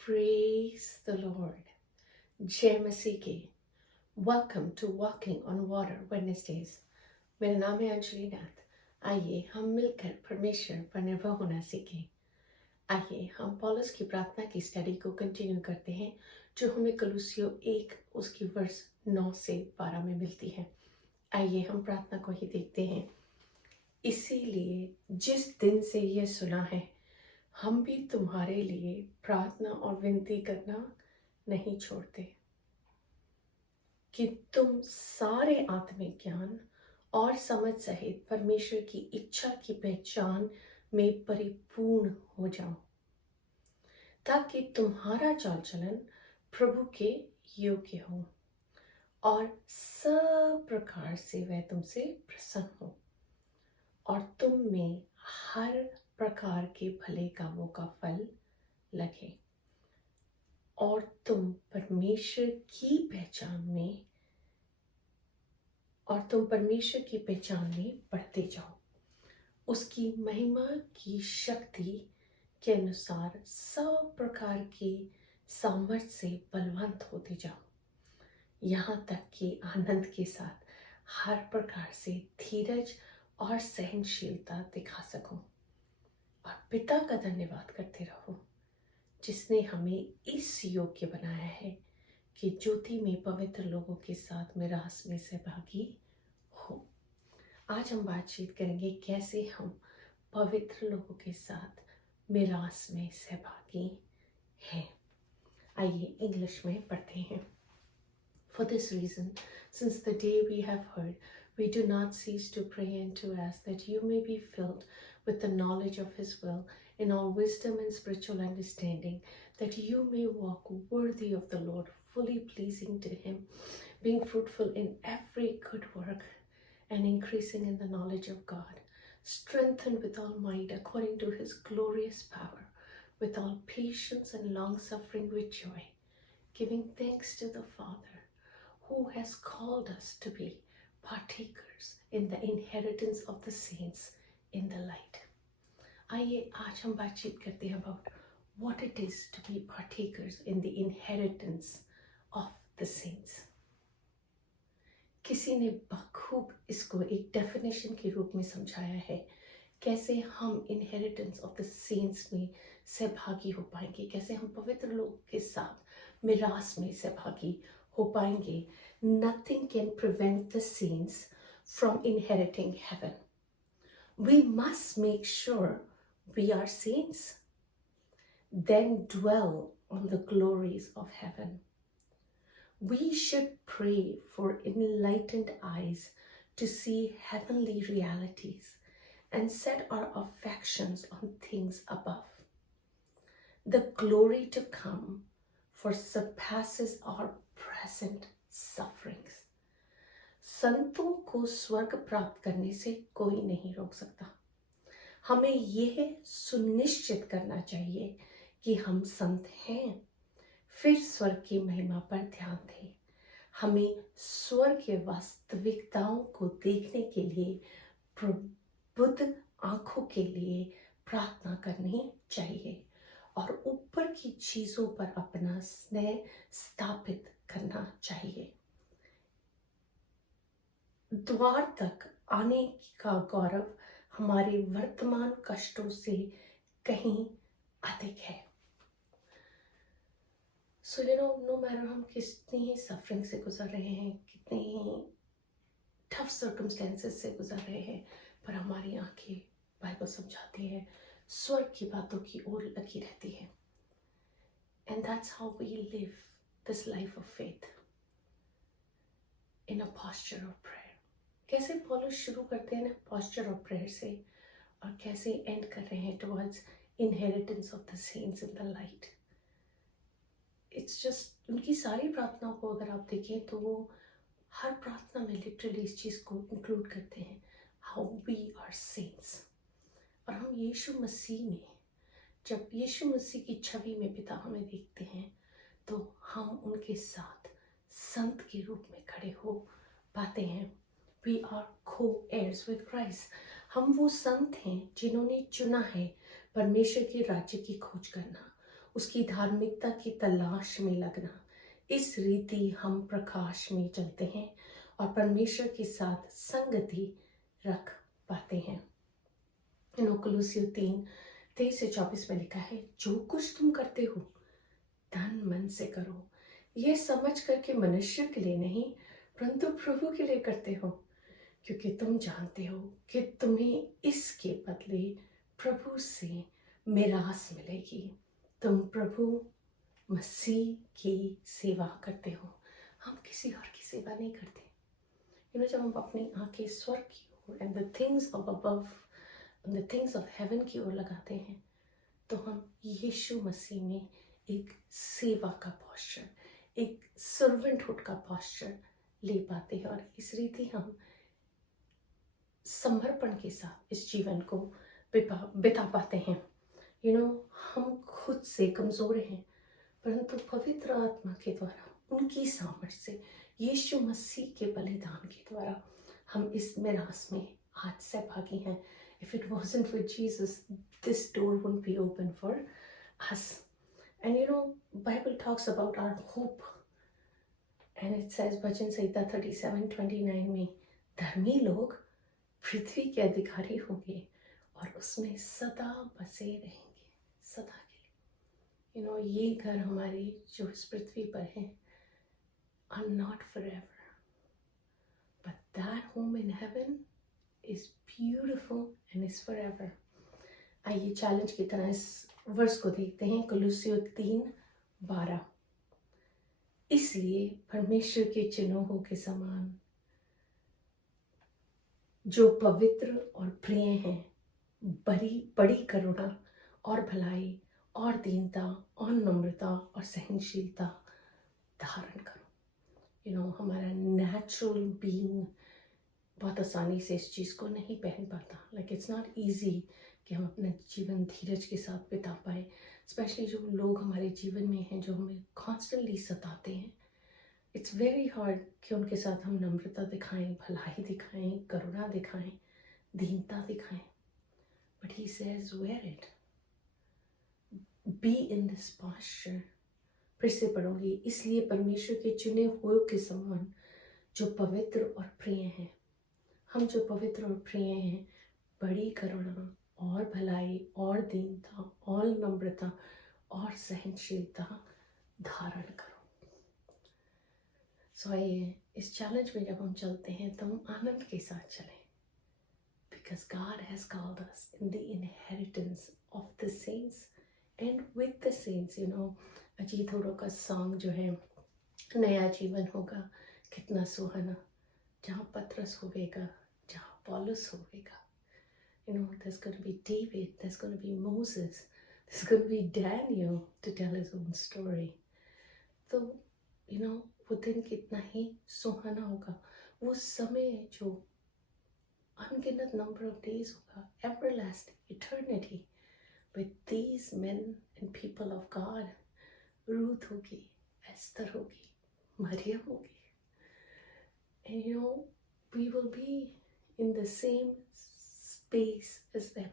Praise the Lord. जय मसीह की। Welcome to walking on water Wednesdays. मेरा नाम है अंजलि नाथ। आइए हम मिलकर परमेश्वर पर निर्भर होना सीखें। आइए हम पौलुस की प्रार्थना की स्टडी को कंटिन्यू करते हैं, जो हमें कलुसियों 1 उसकी वर्स 9 से 12 में मिलती है। आइए हम प्रार्थना को ही देखते हैं। इसीलिए जिस दिन से यह सुना है, हम भी तुम्हारे लिए प्रार्थना और विनती करना नहीं छोड़ते कि तुम सारे आत्मिक ज्ञान और समझ सहित परमेश्वर की इच्छा की पहचान में परिपूर्ण हो जाओ, ताकि तुम्हारा चाल चलन प्रभु के योग्य हो और सब प्रकार से वह तुमसे प्रसन्न हो और तुम में हर प्रकार के भले कामों का फल लगे और तुम परमेश्वर की पहचान में बढ़ते जाओ, उसकी महिमा की शक्ति के अनुसार सब प्रकार की सामर्थ्य से बलवंत होते जाओ, यहाँ तक कि आनंद के साथ हर प्रकार से धीरज और सहनशीलता दिखा सको और पिता का धन्यवाद करते रहो, जिसने हमें इस योग्य बनाया है कि ज्योति में पवित्र लोगों के साथ मिरास में सहभागी हो। आज हम बातचीत करेंगे कैसे हम पवित्र लोगों के साथ मिरास में सहभागी हैं। आइए इंग्लिश में पढ़ते हैं। For this reason, since the day we have heard, we do not cease to pray and to ask that you may be filled with the knowledge of His will in all wisdom and spiritual understanding, that you may walk worthy of the Lord, fully pleasing to Him, being fruitful in every good work and increasing in the knowledge of God, strengthened with all might according to His glorious power, with all patience and long suffering with joy, giving thanks to the Father, who has called us to be partakers in the inheritance of the saints in the light. आइए आज हम बातचीत करते हैं about what it is to be partakers in the inheritance of the saints. किसी ने बखूब इसको एक डेफिनेशन के रूप में समझाया है, कैसे हम इनहेरिटेंस ऑफ द सेंट्स में सहभागी हो पाएंगे, कैसे हम पवित्र लोग के साथ मिरास में सहभागी हो पाएंगे. Nothing can prevent the saints from inheriting heaven. We must make sure we are saints, then dwell on the glories of heaven. We should pray for enlightened eyes to see heavenly realities and set our affections on things above. The glory to come for surpasses our present sufferings. संतों को स्वर्ग प्राप्त करने से कोई नहीं रोक सकता. हमें यह सुनिश्चित करना चाहिए कि हम संत हैं, फिर स्वर्ग की महिमा पर ध्यान दें. हमें स्वर्ग के वास्तविकताओं को देखने के लिए प्रबुद्ध आंखों के लिए प्रार्थना करनी चाहिए और ऊपर की चीजों पर अपना स्नेह स्थापित करना चाहिए. द्वार तक आने का गौरव हमारे वर्तमान कष्टों से कहीं अधिक है. सो नो मैटर हम कितनी ही सफरिंग से गुजर रहे हैं, कितनी ही टफ सर्कमस्टेंसेस से गुजर रहे हैं, पर हमारी आंखें बाइबल समझाती है स्वर्ग की बातों की ओर लगी रहती है. And that's how we live this life of faith in a posture of prayer. कैसे पौलुस शुरू करते हैं ना पोस्चर ऑफ प्रेयर से, और कैसे एंड कर रहे हैं towards inheritance of the saints in the light. It's just उनकी सारी प्रार्थनाओं को अगर आप देखें तो वो हर प्रार्थना में लिटरली इस चीज़ को इंक्लूड करते हैं, हाउ वी आर सेंट्स। और हम यीशु मसीह में, जब यीशु मसीह की छवि में पिता हमें देखते हैं तो हम उनके साथ संत के रूप में खड़े हो पाते हैं। वी आर को एयर्स विद क्राइस्ट। हम वो संत हैं जिन्होंने चुना है परमेश्वर के राज्य की खोज करना, उसकी धार्मिकता की तलाश में लगना। इस रीति हम प्रकाश में चलते हैं और परमेश्वर के साथ संगति रख पाते हैं। कुलुस्सियों 3:23-24 में लिखा है, जो कुछ तुम करते हो तन मन से करो, यह समझ करके मनुष्य के लिए नहीं परंतु प्रभु के लिए करते हो, क्योंकि तुम जानते हो कि तुम्हें इसके बदले प्रभु से मिरास मिलेगी। तुम प्रभु मसीह की सेवा करते हो। हम किसी और की सेवा नहीं करते। जब हम अपनी आंखें स्वर्ग की ओर and the things of above, the things of heaven की ओर लगाते हैं तो हम यीशु मसीह में एक सेवा का पॉस्चर, एक सर्वेंटहुड का पॉस्चर ले पाते हैं और इस रीति हम समर्पण के साथ इस जीवन को बिता पाते हैं। हम खुद से कमज़ोर हैं परंतु पवित्र आत्मा के द्वारा, उनकी सामर्थ से, यीशु मसीह के बलिदान के द्वारा हम इस मिरास में आज सहभागी हैं। If it wasn't for Jesus, this door wouldn't be open for us. And Bible talks about our hope. And it says, भजन संहिता 37:29 में, धर्मी लोग पृथ्वी के अधिकारी होंगे और उसमें सदा बसे रहेंगे, सदा के लिए। ये घर हमारे जो इस पृथ्वी पर हैं are not forever, but that home in heaven is beautiful and is forever. आइए चैलेंज की तरह इस वर्स को देखते हैं, कुलुस्सियों 3:12। इसलिए परमेश्वर के चिन्हों के समान जो पवित्र और प्रिय हैं, बड़ी करुणा और भलाई और दीनता और नम्रता और सहनशीलता धारण करो। हमारा नेचुरल बीइंग बहुत आसानी से इस चीज़ को नहीं पहन पाता। इट्स नॉट ईजी कि हम अपना जीवन धीरज के साथ बिता पाए, स्पेशली जो लोग हमारे जीवन में हैं जो हमें कॉन्स्टेंटली सताते हैं। इट्स वेरी हार्ड कि उनके साथ हम नम्रता दिखाएं, भलाई दिखाएं, करुणा दिखाएं, दीनता दिखाएं। But he says where it, be in this posture। फिर से पढ़ूंगी, इसलिए परमेश्वर के चुने हुए के समान जो पवित्र और प्रिय हैं। हम जो पवित्र और प्रिय हैं, बड़ी करुणा और भलाई और दीनता और नम्रता और सहनशीलता धारण करो। सो आइए इस चैलेंज में जब हम चलते हैं तो हम आनंद के साथ चलें, because God has called us in the inheritance of the saints and with the saints. Ajit Horo का सॉन्ग जो है, नया जीवन होगा कितना सुहाना, जहाँ पतरस होवेगा, जहाँ पौलुस होवेगा। There's going to be David, there's going to be Moses, there's going to be Daniel to tell his own story. तो वो दिन कितना ही सुहाना होगा, वो समय जो अनगिनत नंबर ऑफ डेज होगा, everlasting eternity with these men and people of God। Ruth होगी, एस्तर होगी, मरियम होगी, and we will be in the same space as them.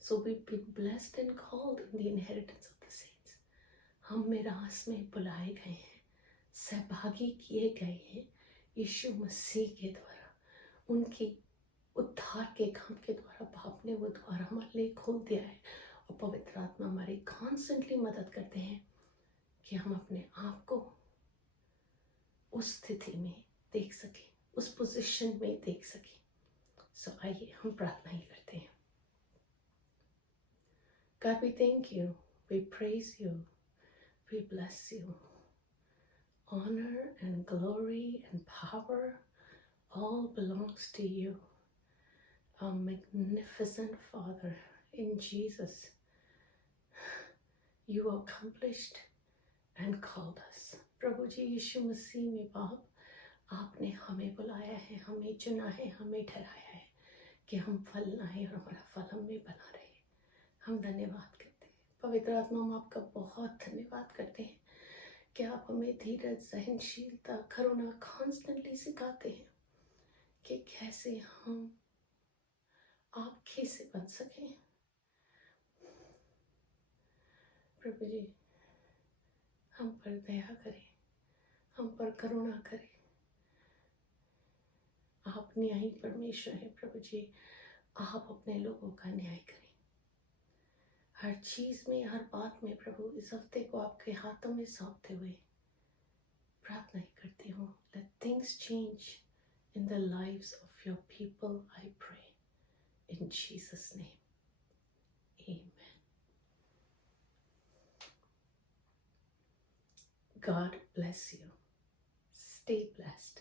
So we've been blessed and called in the inheritance of the saints. हम मिरास में बुलाए गए हैं, सहभागी किए गए हैं यीशु मसीह के द्वारा। उनके उद्धार के काम के द्वारा बाप ने वो द्वार हमारे लिए खोल दिया है और पवित्र आत्मा हमारी कॉन्स्टेंटली मदद करते हैं कि हम अपने आप को उस स्थिति में देख सकें, उस पोजीशन में देख सकें। सो आइए हम प्रार्थना ही करते हैं। God, we thank you, we praise you, we bless you. Honor and glory and power all belongs to you, our magnificent Father, in Jesus. You accomplished and called us. प्रभु जी यीशु मसीह में बाप, आपने हमें बुलाया है, हमें चुना है, हमें ठहराया है कि हम फल लाएं और हमारा फल हम में बना रहे। हम धन्यवाद करते हैं पवित्र आत्मा, हम आपका बहुत धन्यवाद करते हैं कि आप हमें धीरज, सहनशीलता, करुणा कॉन्स्टेंटली सिखाते हैं कि कैसे हम आपके से बन सकें। प्रभु जी हम पर दया करें, हम पर करुणा करें। आप न्यायी परमेश्वर हैं प्रभु जी, आप अपने लोगों का न्याय करें हर चीज में, हर बात में। प्रभु इस हफ्ते को आपके हाथों में सौंपते हुए प्रार्थना ही करती हूँ, let things change in the lives of your people, I pray in Jesus name, amen. God bless you. Stay blessed.